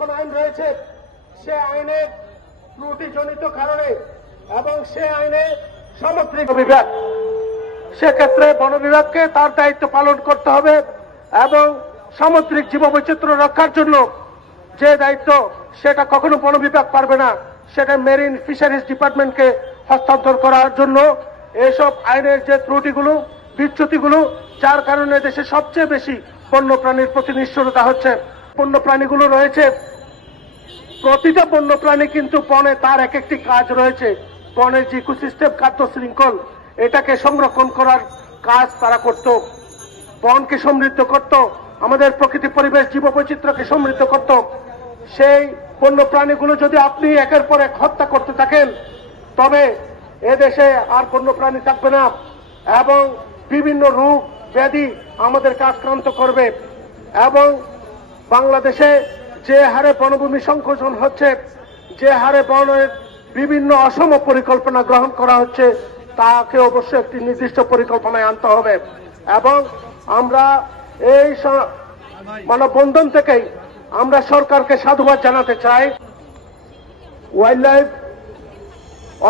সংরক্ষণ আইন রয়েছে, সে আইনের ত্রুটিজনিত কারণে এবং সে আইনে সামুদ্রিক বিভাগ, সেক্ষেত্রে বন বিভাগকে তার দায়িত্ব পালন করতে হবে এবং সামুদ্রিক জীববৈচিত্র্য রক্ষার জন্য যে দায়িত্ব, সেটা কখনো বন বিভাগ পারবে না। সেটা মেরিন ফিশারিজ ডিপার্টমেন্টকে হস্তান্তর করার জন্য এসব আইনের যে ত্রুটিগুলো, বিচ্যুতিগুলো, যার কারণে দেশে সবচেয়ে বেশি বন্যপ্রাণীর প্রতি নিষ্ঠুরতা হচ্ছে। বন্যপ্রাণীগুলো রয়েছে প্রতিটা বন্যপ্রাণী কিন্তু বনে তার এক একটি কাজ রয়েছে। বনের যে ইকোসিস্টেম, খাদ্য শৃঙ্খল, এটাকে সংরক্ষণ করার কাজ তারা করত। বনকে সমৃদ্ধ করত, আমাদের প্রকৃতি পরিবেশ, জীববৈচিত্র্যকে সমৃদ্ধ করত। সেই বন্যপ্রাণীগুলো যদি আপনি একের পর এক হত্যা করতে থাকেন, তবে এদেশে আর বন্যপ্রাণী থাকবে না এবং বিভিন্ন রোগ, ব্যাধি আমাদেরকে আক্রান্ত করবে এবং বাংলাদেশে যে হারে বনভূমি সংকোচন হচ্ছে, যে হারে বনের বিভিন্ন অসম পরিকল্পনা গ্রহণ করা হচ্ছে, তাকে অবশ্যই একটি নির্দিষ্ট পরিকল্পনায় আনতে হবে। এবং আমরা এই মানববন্ধন থেকেই আমরা সরকারকে সাধুবাদ জানাতে চাই। ওয়াইল্ড লাইফ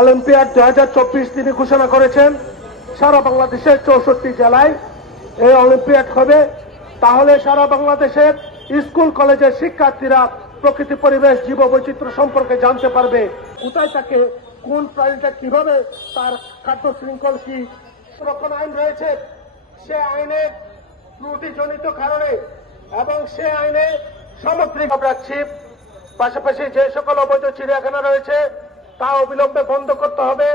অলিম্পিয়াড দু হাজার চব্বিশ তিনি ঘোষণা করেছেন, সারা বাংলাদেশের চৌষট্টি জেলায় এই অলিম্পিয়াড হবে। তাহলে সারা বাংলাদেশের স্কুল, কলেজের শিক্ষার্থীরা প্রকৃতি পরিবেশ, জীববৈচিত্র্য সম্পর্কে জানতে পারবে। কোথায় তাকে কোন প্রাণীটা কীভাবে তার খাদ্য শৃঙ্খল কি সংরক্ষণ আইন রয়েছে, সে আইনের ত্রুটিজনিত কারণে এবং সে আইনে সামুদ্রিক রাখছি পাশাপাশি যে সকল অবৈধ চিড়িয়াখানা রয়েছে, তা অবিলম্বে বন্ধ করতে হবে।